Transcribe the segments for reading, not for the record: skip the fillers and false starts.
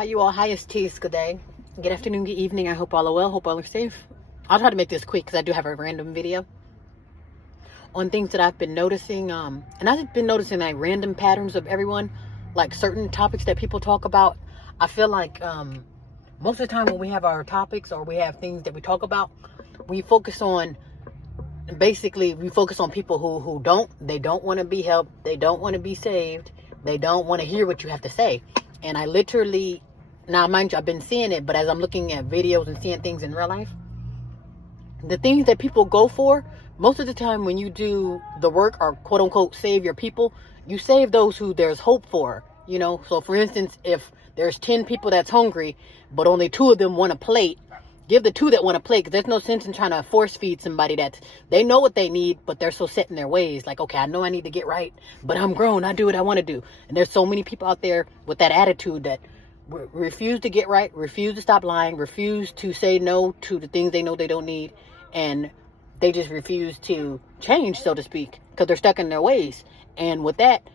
How you all? Highest teas. Good day. Good afternoon. Good evening. I hope all are well. Hope all are safe. I'll try to make this quick because I do have a random video on things that I've been noticing. And I've been noticing like random patterns of everyone, like certain topics that people talk about. I feel like most of the time when we have our topics or we have things that we talk about, we focus on people who don't want to be helped. They don't want to be saved. They don't want to hear what you have to say. And I literally, now mind you, I've been seeing it, but as I'm looking at videos and seeing things in real life, the things that people go for, most of the time when you do the work or quote unquote save your people, you save those who there's hope for, you know? So for instance, if there's 10 people that's hungry, but only 2 of them want a plate, give the 2 that want a plate, because there's no sense in trying to force feed somebody that they know what they need, but they're so set in their ways. Like, okay, I know I need to get right, but I'm grown. I do what I want to do. And there's so many people out there with that attitude that refuse to get right, refuse to stop lying, refuse to say no to the things they know they don't need, and they just refuse to change, so to speak, because they're stuck in their ways. And with that,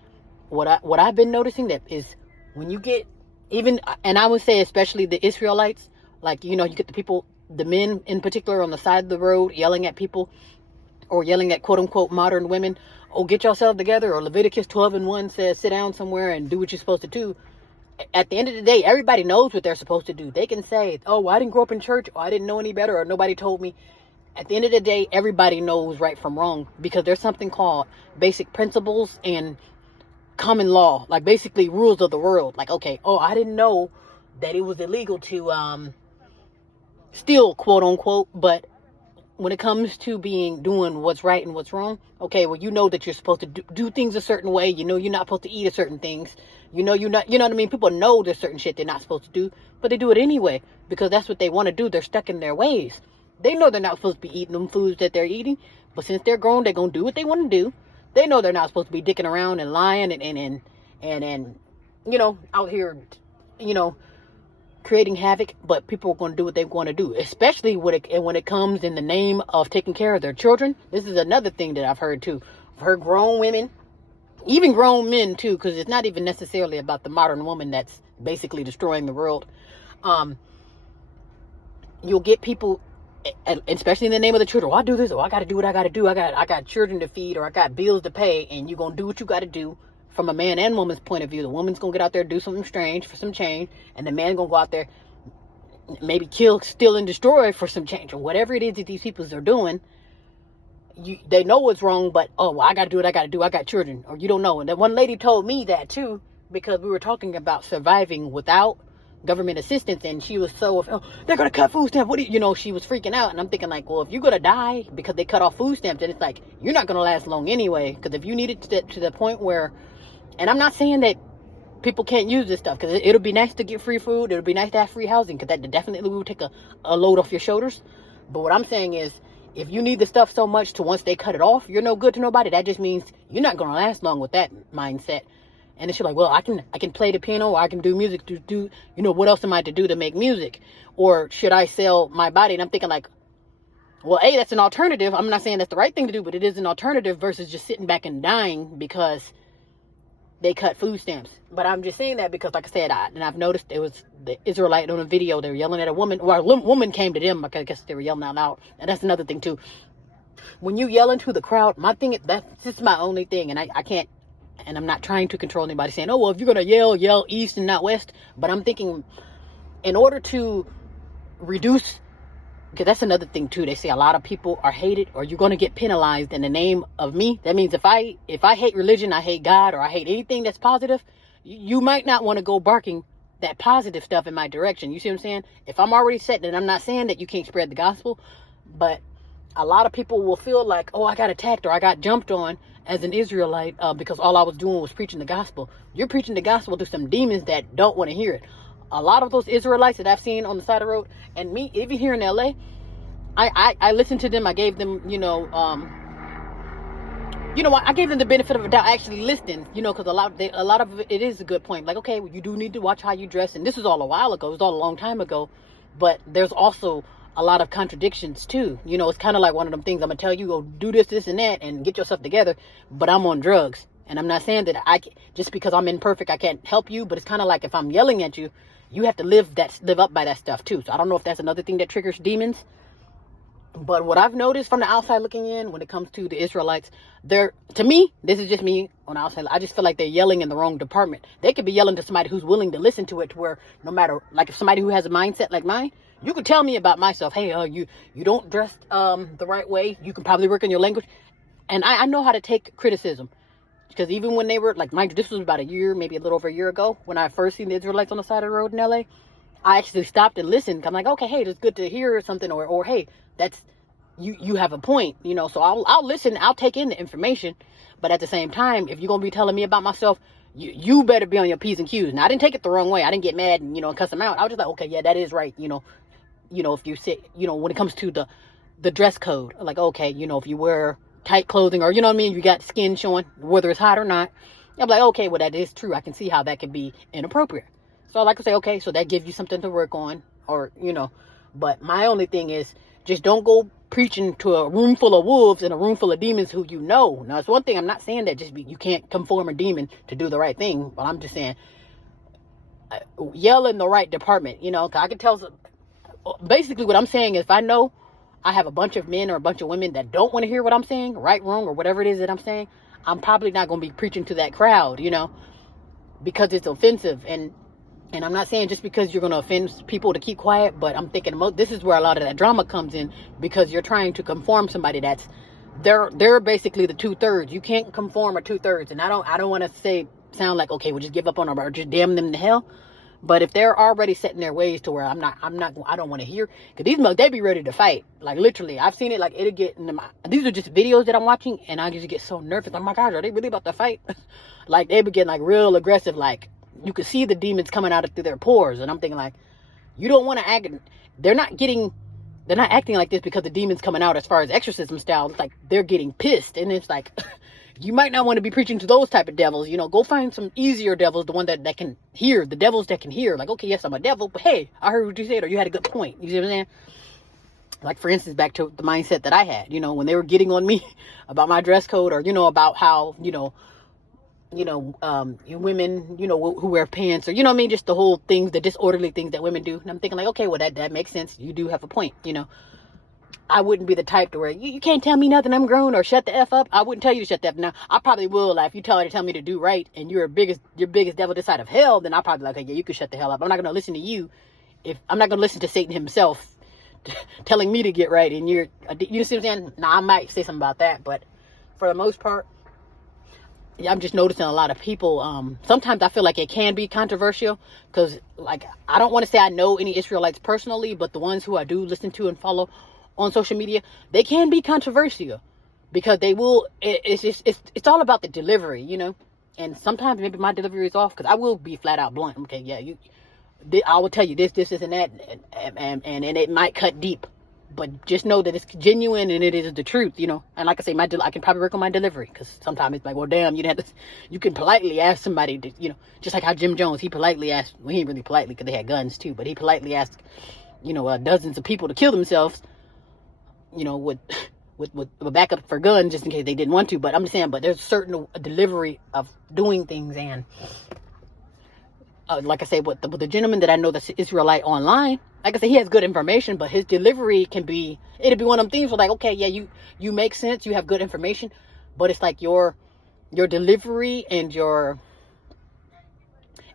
what I've been noticing that is when you get even, and I would say especially the Israelites, like, you know, you get the people, the men in particular on the side of the road yelling at people or yelling at quote unquote modern women, oh, get yourself together, or Leviticus 12:1 says sit down somewhere and do what you're supposed to do. At the end of the day, everybody knows what they're supposed to do. They can say, oh, well, I didn't grow up in church, or I didn't know any better, or nobody told me. At the end of the day, everybody knows right from wrong, because there's something called basic principles and common law, like basically rules of the world. Like, okay, oh, I didn't know that it was illegal to steal, quote unquote, but when it comes to doing what's right and what's wrong, okay, well, you know that you're supposed to do things a certain way. You know you're not supposed to eat a certain things. You know you're not, you know what I mean? People know there's certain shit they're not supposed to do, but they do it anyway because that's what they want to do. They're stuck in their ways. They know they're not supposed to be eating them foods that they're eating, but since they're grown, they're going to do what they want to do. They know they're not supposed to be dicking around and lying and you know, out here, you know, creating havoc, but people are going to do what they want to do, especially when it comes in the name of taking care of their children. This is another thing that I've heard too. I've heard grown women, even grown men too, because it's not even necessarily about the modern woman that's basically destroying the world. You'll get people, especially in the name of the children, well, I do this, or I got to do what I got to do. I got children to feed, or I got bills to pay, and you're going to do what you got to do. From a man and woman's point of view, the woman's going to get out there, do something strange for some change, and the man's going to go out there, maybe kill, steal, and destroy for some change, or whatever it is that these people are doing. They know what's wrong, but, oh, well, I got to do what I got to do. I got children, or you don't know. And that one lady told me that, too, because we were talking about surviving without government assistance, and she was so, oh, they're going to cut food stamps. What do you know, she was freaking out, and I'm thinking, like, well, if you're going to die because they cut off food stamps, then it's like, you're not going to last long anyway, because if you need it to the point where, and I'm not saying that people can't use this stuff, because it'll be nice to get free food. It'll be nice to have free housing, because that definitely will take a load off your shoulders. But what I'm saying is, if you need the stuff so much to once they cut it off, you're no good to nobody. That just means you're not going to last long with that mindset. And it's like, well, I can play the piano, or I can do music to do, you know, what else am I to do to make music? Or should I sell my body? And I'm thinking like, well, A, that's an alternative. I'm not saying that's the right thing to do, but it is an alternative versus just sitting back and dying because they cut food stamps. But I'm just saying that because, like I said, I've noticed it was the Israelite on a video. They were yelling at a woman, or a woman came to them. I guess they were yelling out loud. And that's another thing too. When you yell into the crowd, my thing, that's just my only thing. And I can't, and I'm not trying to control anybody saying, oh, well, if you're going to yell east and not west. But I'm thinking, in order to reduce, because that's another thing too. They say a lot of people are hated, or you're going to get penalized in the name of me. That means if I hate religion, I hate God, or I hate anything that's positive, you might not want to go barking that positive stuff in my direction. You see what I'm saying? If I'm already set, and I'm not saying that you can't spread the gospel, but a lot of people will feel like, oh, I got attacked or I got jumped on as an Israelite because all I was doing was preaching the gospel. You're preaching the gospel to some demons that don't want to hear it. A lot of those Israelites that I've seen on the side of the road, and me, even here in LA, I listened to them. I gave them, I gave them the benefit of the doubt, actually listening, because a lot of it is a good point. Like, okay, well, you do need to watch how you dress. And this was all a while ago. It was all a long time ago. But there's also a lot of contradictions too. It's kind of like one of them things. I'm going to tell you, go do this, this, and that, and get yourself together. But I'm on drugs. And I'm not saying that just because I'm imperfect, I can't help you. But it's kind of like if I'm yelling at you, you have to live up by that stuff too. So I don't know if that's another thing that triggers demons. But what I've noticed from the outside looking in, when it comes to the Israelites, to me, this is just me on the outside, I just feel like they're yelling in the wrong department. They could be yelling to somebody who's willing to listen to it, to where no matter, like if somebody who has a mindset like mine, you could tell me about myself. Hey, you don't dress the right way. You can probably work on your language. And I know how to take criticism. Because even when they were, like, mind you, this was about a year, maybe a little over a year ago, when I first seen the Israelites on the side of the road in LA, I actually stopped and listened. I'm like, okay, hey, it's good to hear something, or hey, that's, you have a point, you know. So I'll listen, I'll take in the information, but at the same time, if you're gonna be telling me about myself, you better be on your P's and Q's. Now, I didn't take it the wrong way. I didn't get mad and, and cuss them out. I was just like, okay, yeah, that is right, if you sit, when it comes to the dress code, like, okay, if you wear tight clothing, or you got skin showing, whether it's hot or not, I'm like, okay, well, that is true. I can see how that could be inappropriate. So I like to say, okay, so that gives you something to work on, or but my only thing is, just don't go preaching to a room full of wolves and a room full of demons who now it's one thing, I'm not saying that you can't conform a demon to do the right thing, but I'm just saying, yell in the right department, 'cause I can tell. Basically what I'm saying is, if I know I have a bunch of men or a bunch of women that don't want to hear what I'm saying, right, wrong, or whatever it is that I'm saying, I'm probably not going to be preaching to that crowd, because it's offensive. And I'm not saying just because you're going to offend people to keep quiet, but I'm thinking this is where a lot of that drama comes in, because you're trying to conform somebody that's, they're basically the 2/3. You can't conform a 2/3. And I don't want to sound like, okay, we'll just give up on them or just damn them to hell. But if they're already set in their ways to where I don't want to hear, because these mugs, they be ready to fight. Like, literally, I've seen it. Like, it'll get into these are just videos that I'm watching, and I just get so nervous. Oh my gosh, are they really about to fight? Like, they be getting like real aggressive. Like, you could see the demons coming out through their pores, and I'm thinking, like, you don't want to act. They're not acting like this because the demons coming out as far as exorcism style. It's like they're getting pissed, and it's like, you might not want to be preaching to those type of devils. Go find some easier devils, the one that can hear, the devils that can hear. Like, okay, yes, I'm a devil, but hey, I heard what you said, or you had a good point. You see what I'm saying? Like, for instance, back to the mindset that I had, when they were getting on me about my dress code, or, about how, women, who wear pants, or, just the whole things, the disorderly things that women do. And I'm thinking, like, okay, well, that makes sense. You do have a point, I wouldn't be the type to where you can't tell me nothing, I'm grown, or shut the F up. I wouldn't tell you to shut the F up. Now, I probably will. Like, if you tell me to do right and you're your biggest devil this side of hell, then I'll probably be like, okay, yeah, you can shut the hell up. I'm not going to listen to you. I'm not going to listen to Satan himself telling me to get right, and you see what I'm saying? Now, I might say something about that, but for the most part, yeah, I'm just noticing a lot of people, sometimes I feel like it can be controversial, because, like, I don't want to say I know any Israelites personally, but the ones who I do listen to and follow on social media, they can be controversial, because they will, it's all about the delivery, and sometimes maybe my delivery is off, because I will be flat out blunt. Okay, yeah, I will tell you this, and that, and it might cut deep, but just know that it's genuine and it is the truth, and like I say, I can probably work on my delivery, because sometimes it's like, well, damn, you can politely ask somebody to, just like how Jim Jones, he politely asked, well, he ain't really politely, because they had guns too, but he politely asked, dozens of people to kill themselves, with backup for guns, just in case they didn't want to. But I'm just saying, but there's a certain delivery of doing things, and like I say, with the gentleman that I know that's Israelite online, like I say, he has good information, but his delivery it'll be one of them things where, like, okay, yeah, you make sense, you have good information, but it's like your delivery and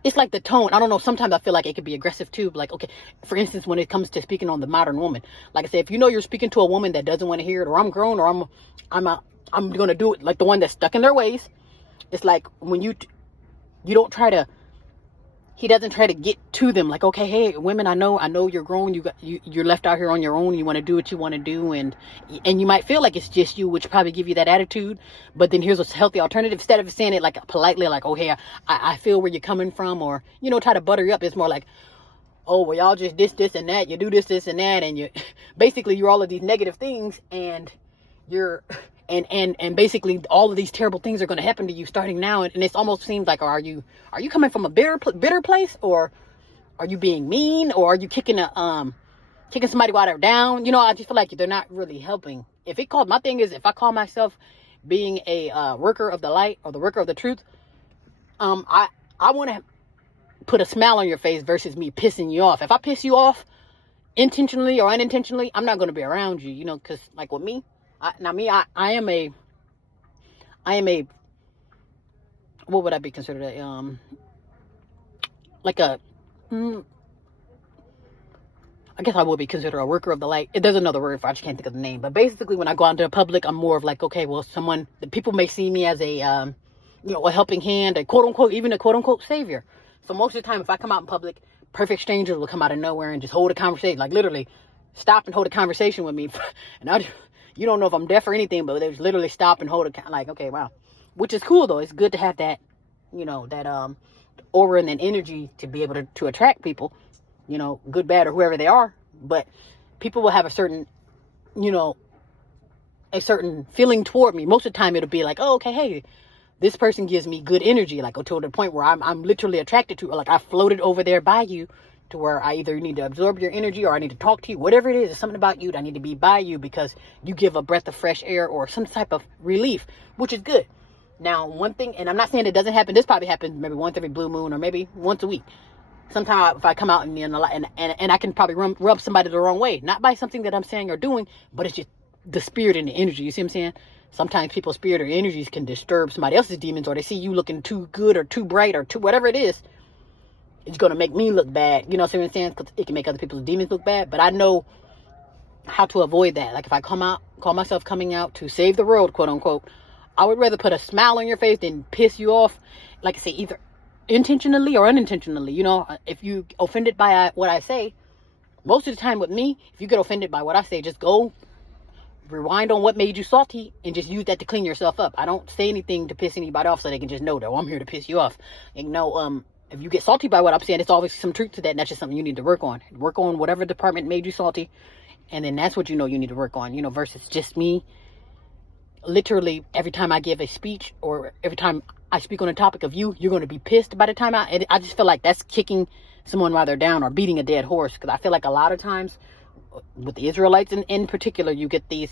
it's like the tone. I don't know. Sometimes I feel like it could be aggressive too. Like, okay, for instance, when it comes to speaking on the modern woman, like I said, if you're speaking to a woman that doesn't want to hear it, or I'm grown, or I'm going to do it, like the one that's stuck in their ways. It's like when you don't try to, he doesn't try to get to them. Like, okay, hey, women, I know you're grown. You're left out here on your own. You want to do what you want to do. And you might feel like it's just you, which probably give you that attitude. But then here's a healthy alternative. Instead of saying it like politely, like, oh, hey, I feel where you're coming from, or, try to butter you up. It's more like, oh, well, y'all just this, and that. You do this, and that. And you're all of these negative things, and you're, and basically all of these terrible things are going to happen to you starting now. And it almost seems like, are you coming from a bitter place, or are you being mean, or are you kicking somebody while they're down? I just feel like they're not really helping. My thing is, if I call myself being a worker of the light, or the worker of the truth, I want to put a smile on your face versus me pissing you off. If I piss you off intentionally or unintentionally, I'm not going to be around you, you know, because like with me, I am a, what would I be considered? I guess I would be considered a worker of the light. There's another word for it, I just can't think of the name. But basically, when I go out into the public, I'm more of like, okay, well, the people may see me as a, a helping hand, a quote unquote, even a quote unquote savior. So most of the time, if I come out in public, perfect strangers will come out of nowhere and just hold a conversation, like literally stop and hold a conversation with me. And you don't know if I'm deaf or anything, but they just literally stop and hold a, like, okay, wow. Which is cool though. It's good to have that, that aura and that energy to be able to attract people, good, bad, or whoever they are. But people will have a certain feeling toward me. Most of the time it'll be like, oh, okay, hey, this person gives me good energy, like to the point where I'm literally attracted to, or like I floated over there by you to where I either need to absorb your energy or I need to talk to you, whatever it is, it's something about you that I need to be by you because you give a breath of fresh air or some type of relief, which is good. Now, one thing, and I'm not saying it doesn't happen, this probably happens maybe once every blue moon or maybe once a week. Sometimes if I come out and I can probably rub somebody the wrong way, not by something that I'm saying or doing, but it's just the spirit and the energy. You see what I'm saying? Sometimes people's spirit or energies can disturb somebody else's demons, or they see you looking too good or too bright or too whatever it is. It's going to make me look bad. You know what I'm saying? Because it can make other people's demons look bad. But I know how to avoid that. Like if I call myself coming out to save the world, quote unquote, I would rather put a smile on your face than piss you off. Like I say, either intentionally or unintentionally. If you offended by what I say, most of the time with me, if you get offended by what I say, just go rewind on what made you salty and just use that to clean yourself up. I don't say anything to piss anybody off so they can just know that I'm here to piss you off. And if you get salty by what I'm saying, it's always some truth to that, and that's just something you need to work on. Work on whatever department made you salty, and then that's what you need to work on, versus just me. Literally, every time I give a speech or every time I speak on a topic of you, you're going to be pissed by the time I just feel like that's kicking someone while they're down or beating a dead horse. Because I feel like a lot of times with the Israelites in particular, you get the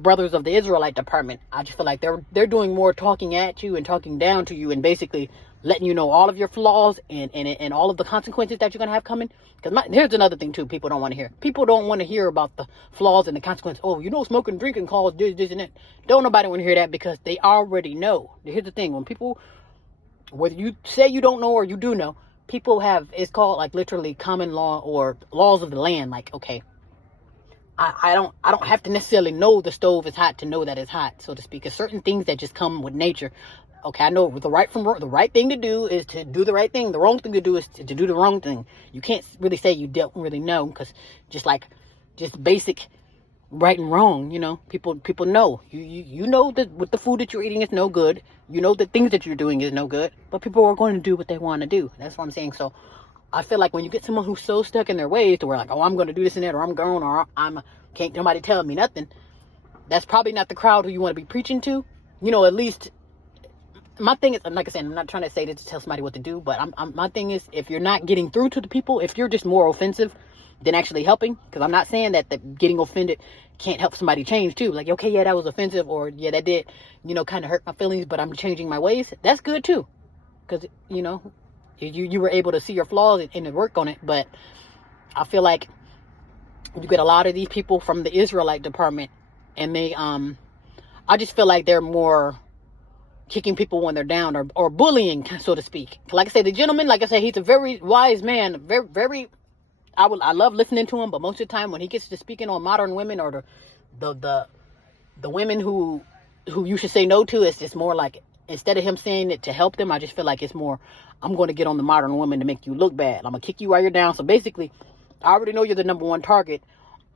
brothers of the Israelite department. I just feel like they're doing more talking at you and talking down to you and basically letting you know all of your flaws and all of the consequences that you're going to have coming. Because here's another thing too people don't want to hear. People don't want to hear about the flaws and the consequences. Oh, smoking and drinking cause this and that. Don't nobody want to hear that because they already know. Here's the thing. When people, whether you say you don't know or you do know, people it's called like literally common law or laws of the land. Like, okay, I don't have to necessarily know the stove is hot to know that it's hot, so to speak. There's certain things that just come with nature. Okay, I know the right thing to do is to do the right thing. The wrong thing to do is to do the wrong thing. You can't really say you don't really know, because just basic right and wrong, people know. You know that with the food that you're eating is no good. You know the things that you're doing is no good, but people are going to do what they want to do. That's what I'm saying. So I feel like when you get someone who's so stuck in their ways to where like, oh, I'm going to do this and that, or I'm going, or can't nobody tell me nothing. That's probably not the crowd who you want to be preaching to. At least my thing is, like I said, I'm not trying to say this to tell somebody what to do, but my thing is, if you're not getting through to the people, if you're just more offensive than actually helping, because I'm not saying that getting offended can't help somebody change too. Like, okay, yeah, that was offensive, or yeah, that did, kind of hurt my feelings, but I'm changing my ways. That's good too, because you were able to see your flaws and work on it. But I feel like you get a lot of these people from the Israelite department, and they I just feel like they're more kicking people when they're down, or bullying, so to speak. Like I said, the gentleman, like I said, he's a very wise man, very, very, I love listening to him, but most of the time when he gets to speaking on modern women, or the women who you should say no to, it's just more like, instead of him saying it to help them, I just feel like it's more, I'm going to get on the modern woman to make you look bad. I'm going to kick you while you're down. So basically, I already know you're the number one target.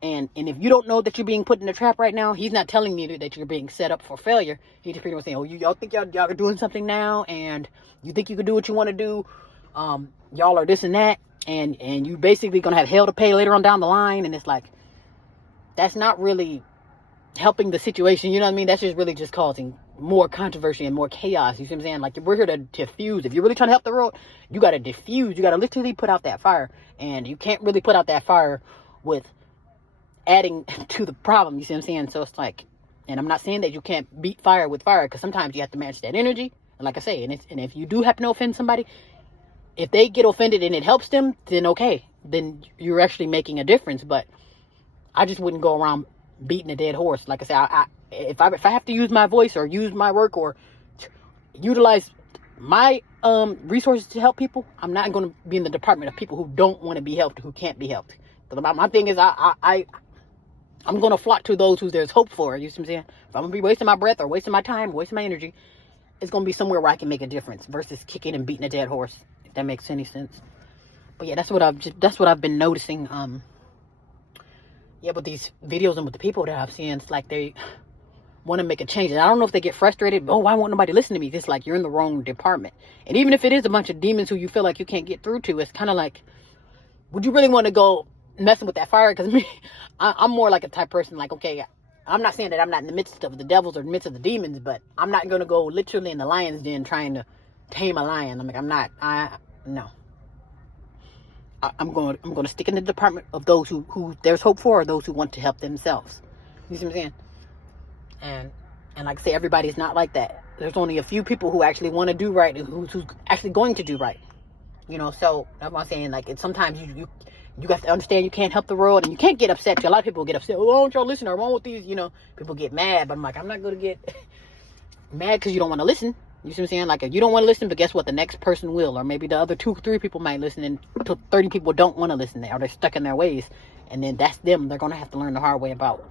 And if you don't know that you're being put in a trap right now, he's not telling you that you're being set up for failure. He's just pretty much saying, oh, y'all think y'all are doing something now, and you think you can do what you want to do. Y'all are this and that, and you basically going to have hell to pay later on down the line. And it's like, that's not really helping the situation. You know what I mean? That's just really just causing more controversy and more chaos. You see what I'm saying? Like, we're here to diffuse. If you're really trying to help the world, you got to diffuse. You got to literally put out that fire. And you can't really put out that fire with adding to the problem. You see what I'm saying? So it's like, and I'm not saying that you can't beat fire with fire, because sometimes you have to match that energy. And like I say, and if you do happen to offend somebody, If they get offended and it helps them, then okay, then you're actually making a difference. But I just wouldn't go around beating a dead horse. Like I said, if I have to use my voice or use my work or utilize my resources to help people, I'm not going to be in the department of people who don't want to be helped, who can't be helped. But my thing is, I'm going to flock to those who there's hope for. You see what I'm saying? If I'm going to be wasting my breath or wasting my time, wasting my energy, it's going to be somewhere where I can make a difference versus kicking and beating a dead horse, if that makes any sense. But yeah, that's what I've been noticing. Yeah, with these videos and with the people that I've seen, it's like they want to make a change. And I don't know if they get frustrated. Oh, why won't nobody listen to me? It's like you're in the wrong department. And even if it is a bunch of demons who you feel like you can't get through to, it's kind of like, would you really want to go messing with that fire? Because me, I'm more like a type person like, okay, I'm not saying that I'm not in the midst of the devils or in the midst of the demons, but I'm not going to go literally in the lion's den trying to tame a lion. I'm like, no. I'm going to stick in the department of those who there's hope for, or those who want to help themselves. You see what I'm saying? And like I say, everybody's not like that. There's only a few people who actually want to do right and who's actually going to do right. You know, so that's what I'm saying. Like, it's sometimes you have to understand you can't help the world, and you can't get upset. A lot of people get upset. Oh, why don't y'all listen? Or wrong with these? You know, people get mad. But I'm like, I'm not going to get mad because you don't want to listen. You see what I'm saying? Like, if you don't want to listen, but guess what? The next person will. Or maybe the other 2 or 3 people might listen, and 30 people don't want to listen. Or they're stuck in their ways. And then that's them. They're going to have to learn the hard way about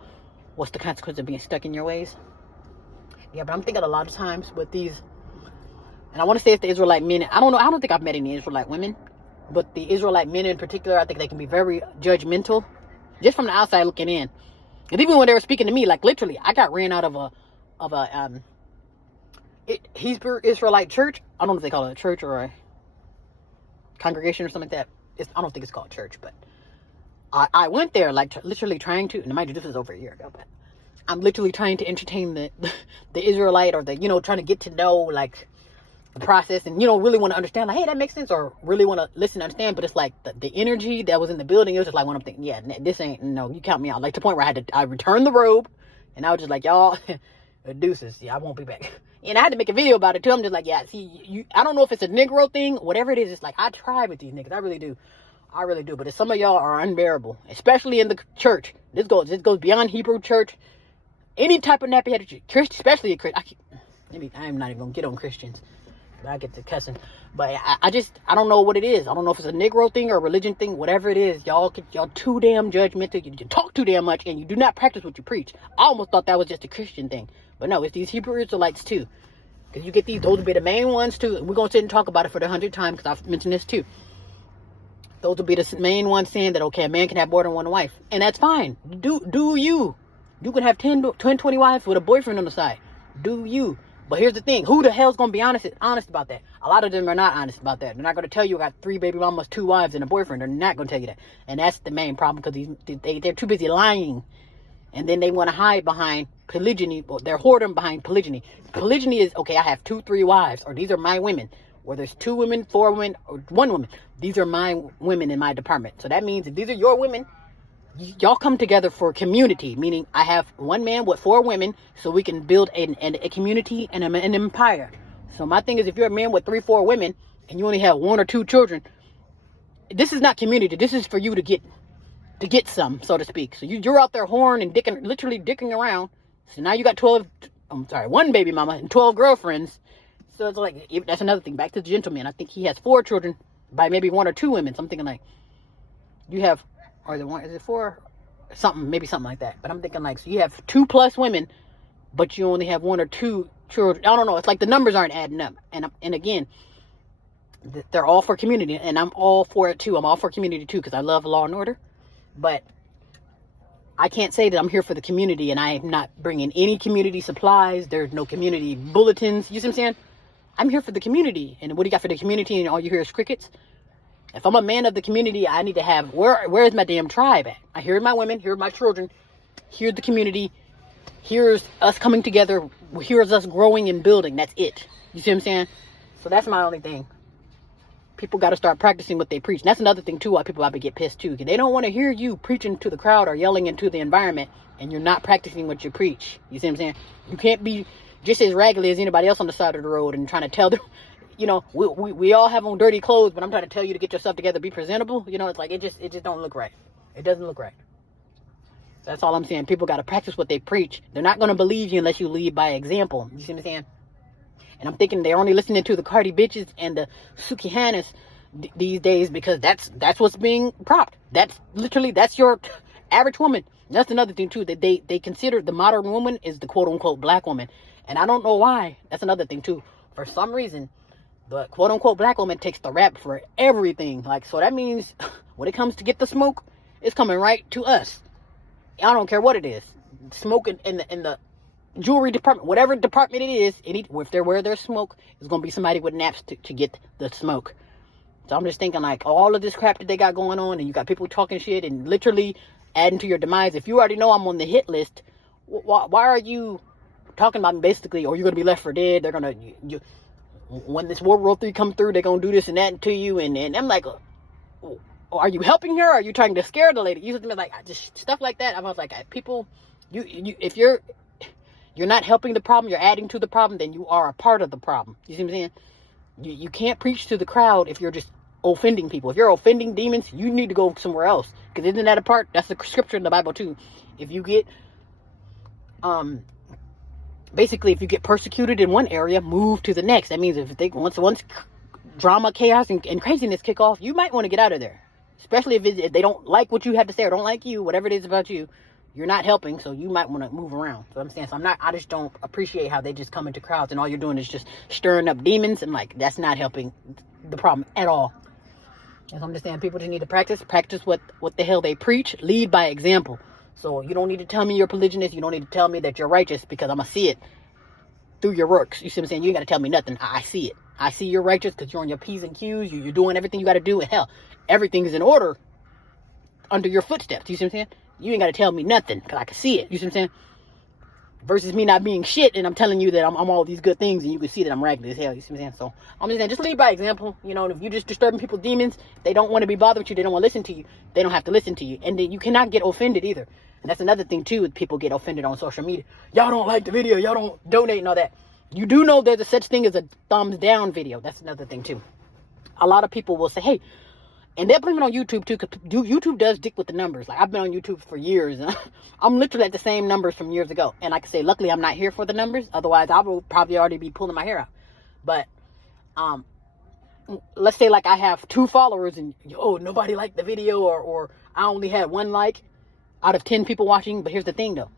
what's the consequence of being stuck in your ways. Yeah, but I'm thinking a lot of times with these, and I want to say if the Israelite men, I don't think I've met any Israelite women, but the Israelite men in particular, I think they can be very judgmental, just from the outside looking in. And even when they were speaking to me, like literally, I got ran out of a Hebrew Israelite church. I don't know if they call it a church or a congregation or something like that. I don't think it's called church, but I went there like literally trying to, and mind you, this was over a year ago, but I'm literally trying to entertain the Israelite, or trying to get to know like the process, and really want to understand, like, hey, that makes sense, or really want to listen and understand. But it's like the energy that was in the building, it was just like when I'm thinking, yeah, this ain't, no, you count me out. Like to the point where I returned the robe, and I was just like, y'all, deuces, yeah, I won't be back. And I had to make a video about it too. I'm just like, yeah, see, I don't know if it's a Negro thing, whatever it is. It's like, I try with these niggas, I really do. But if some of y'all are unbearable, especially in the church, this goes beyond Hebrew church, any type of nappy-headed church, especially a Christian. I'm not even gonna get on Christians, but I get to cussing. But I don't know what it is. I don't know if it's a Negro thing or a religion thing, whatever it is. Y'all too damn judgmental. You talk too damn much, and you do not practice what you preach. I almost thought that was just a Christian thing, but no, it's these Hebrew Israelites too. Because you get those will be the main ones too. And we're gonna sit and talk about it for the 100th time, because I've mentioned this too. Those will be the main ones saying that, okay, a man can have more than one wife. And that's fine. Do you. You can have 10, 20 wives with a boyfriend on the side. Do you. But here's the thing. Who the hell's going to be honest about that? A lot of them are not honest about that. They're not going to tell you I got 3 baby mamas, 2 wives, and a boyfriend. They're not going to tell you that. And that's the main problem, because they're too busy lying. And then they want to hide behind polygyny. Or they're hoarding behind polygyny. Polygyny is, okay, I have 2, 3 wives. Or these are my women. Or there's 2 women, 4 women, or 1 woman. These are my women in my department. So that means if these are your women, y'all come together for community. Meaning I have 1 man with 4 women, so we can build a community and an empire. So my thing is, if you're a man with 3, 4 women, and you only have 1 or 2 children, this is not community. This is for you to get some, so to speak. So you're out there whoring and literally dicking around. So now you got 1 baby mama and 12 girlfriends. So it's like, that's another thing. Back to the gentleman. I think he has 4 children by maybe 1 or 2 women. So I'm thinking like, you have, or is it 4? Maybe something like that. But I'm thinking like, so you have 2+ women, but you only have 1 or 2 children. I don't know. It's like the numbers aren't adding up. And again, they're all for community, and I'm all for it too. I'm all for community too, because I love law and order. But I can't say that I'm here for the community and I am not bringing any community supplies. There's no community bulletins. You see what I'm saying? I'm here for the community. And what do you got for the community? And all you hear is crickets. If I'm a man of the community, I need to have, where is my damn tribe at? I hear my women, hear my children, hear the community, here's us coming together, here's us growing and building. That's it. You see what I'm saying? So that's my only thing. People got to start practicing what they preach. And that's another thing too, why people probably get pissed too. Because they don't want to hear you preaching to the crowd or yelling into the environment, and you're not practicing what you preach. You see what I'm saying? You can't be just as raggedy as anybody else on the side of the road and trying to tell them, you know, we all have on dirty clothes, but I'm trying to tell you to get yourself together, be presentable. You know, it's like, it just don't look right. It doesn't look right. That's all I'm saying. People got to practice what they preach. They're not going to believe you unless you lead by example. You see what I'm saying? And I'm thinking they're only listening to the Cardi bitches and the Suki Hannas these days because that's what's being propped. That's your average woman. That's another thing too, that they consider the modern woman is the quote unquote black woman. And I don't know why. That's another thing too. For some reason, the quote unquote black woman takes the rap for everything. Like, so that means when it comes to get the smoke, it's coming right to us. I don't care what it is. Smoke in the jewelry department, whatever department it is, if they're where there's smoke, it's gonna be somebody with naps to get the smoke. So I'm just thinking, like, all of this crap that they got going on, and you got people talking shit and literally adding to your demise. If you already know I'm on the hit list, why are you talking about me basically, or you're gonna be left for dead? They're gonna when this World War III come through, they're gonna do this and that to you, and I'm like, are you helping her? Or are you trying to scare the lady? You know, like, just stuff like that. I was like, people, if you're not helping the problem, you're adding to the problem, then you are a part of the problem. You see what I'm saying? You can't preach to the crowd if you're just offending people. If you're offending demons, you need to go somewhere else. Because isn't that a part? That's the scripture in the Bible too. If you get, basically, if you get persecuted in one area, move to the next. That means if they once drama, chaos, and craziness kick off, you might want to get out of there. Especially if they don't like what you have to say or don't like you, whatever it is about you. You're not helping, so you might want to move around. So I'm saying, I just don't appreciate how they just come into crowds and all you're doing is just stirring up demons, and like, that's not helping the problem at all. And so I'm just saying, people just need to practice what the hell they preach, lead by example. So you don't need to tell me you're polygynist, you don't need to tell me that you're righteous, because I'm gonna see it through your works. You see what I'm saying? You ain't gotta tell me nothing. I see it. I see you're righteous because you're on your P's and Q's, you're doing everything you gotta do, and hell, everything is in order under your footsteps. You see what I'm saying? You ain't got to tell me nothing because I can see it. You see what I'm saying? Versus me not being shit and I'm telling you that I'm all these good things and you can see that I'm ragged as hell. You see what I'm saying? So I'm just saying, just lead by example. You know, if you're just disturbing people's demons, they don't want to be bothered with you. They don't want to listen to you. They don't have to listen to you. And then you cannot get offended either. And that's another thing too, with people get offended on social media. Y'all don't like the video. Y'all don't donate and all that. You do know there's a such thing as a thumbs down video. That's another thing too. A lot of people will say, hey, and they're blaming it on YouTube too, because YouTube does dick with the numbers. Like, I've been on YouTube for years. And I'm literally at the same numbers from years ago. And I can say, luckily, I'm not here for the numbers. Otherwise, I will probably already be pulling my hair out. But, let's say, like, I have 2 followers and, nobody liked the video, or I only had 1 like out of 10 people watching. But here's the thing, though.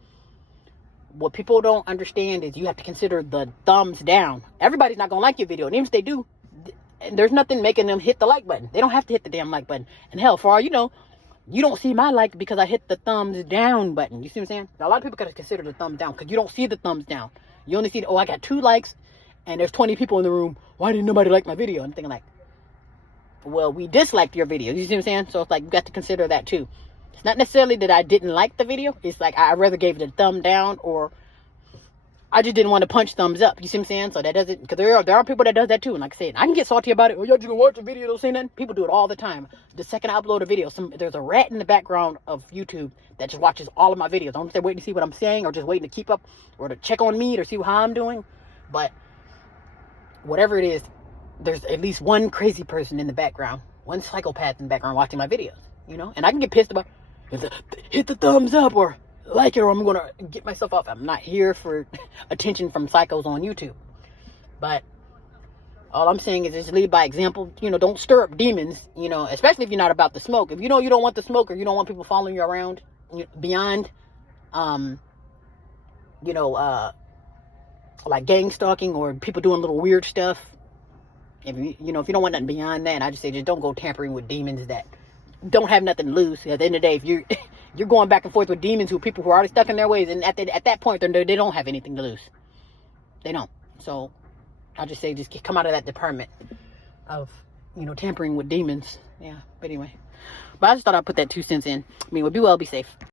What people don't understand is you have to consider the thumbs down. Everybody's not going to like your video. And even if they do, there's nothing making them hit the like button. They don't have to hit the damn like button. And hell, for all you know, you don't see my like because I hit the thumbs down button. You see what I'm saying? Now, a lot of people gotta consider the thumbs down because you don't see the thumbs down. You only see, I got 2 likes and there's 20 people in the room. Why didn't nobody like my video? I'm thinking like, well, we disliked your video. You see what I'm saying? So it's like, you got to consider that too. It's not necessarily that I didn't like the video. It's like, I rather gave it a thumb down, or I just didn't want to punch thumbs up. You see what I'm saying? So that doesn't, because there are people that does that too. And like I said, I can get salty about it. Oh, y'all just gonna watch a video, don't say nothing. People do it all the time. The second I upload a video, there's a rat in the background of YouTube that just watches all of my videos. I don't know if they're waiting to see what I'm saying, or just waiting to keep up, or to check on me, or see how I'm doing. But whatever it is, there's at least one crazy person in the background, one psychopath in the background watching my videos, you know? And I can get pissed about, hit the thumbs up, or like it, or I'm gonna get myself off. I'm not here for attention from psychos on YouTube. But all I'm saying is just lead by example. You know, don't stir up demons, you know, especially if you're not about the smoke. If you know you don't want the smoke, or you don't want people following you around beyond like gang stalking or people doing little weird stuff. If you know, if you don't want nothing beyond that, I just say just don't go tampering with demons that don't have nothing to lose. At the end of the day, if you're going back and forth with demons who people who are already stuck in their ways, and at that point they don't have anything to lose. They don't. So I just say just come out of that department of, you know, tampering with demons. Yeah. But anyway, but I just thought I'd put that 2 cents in. I mean, be well, be safe.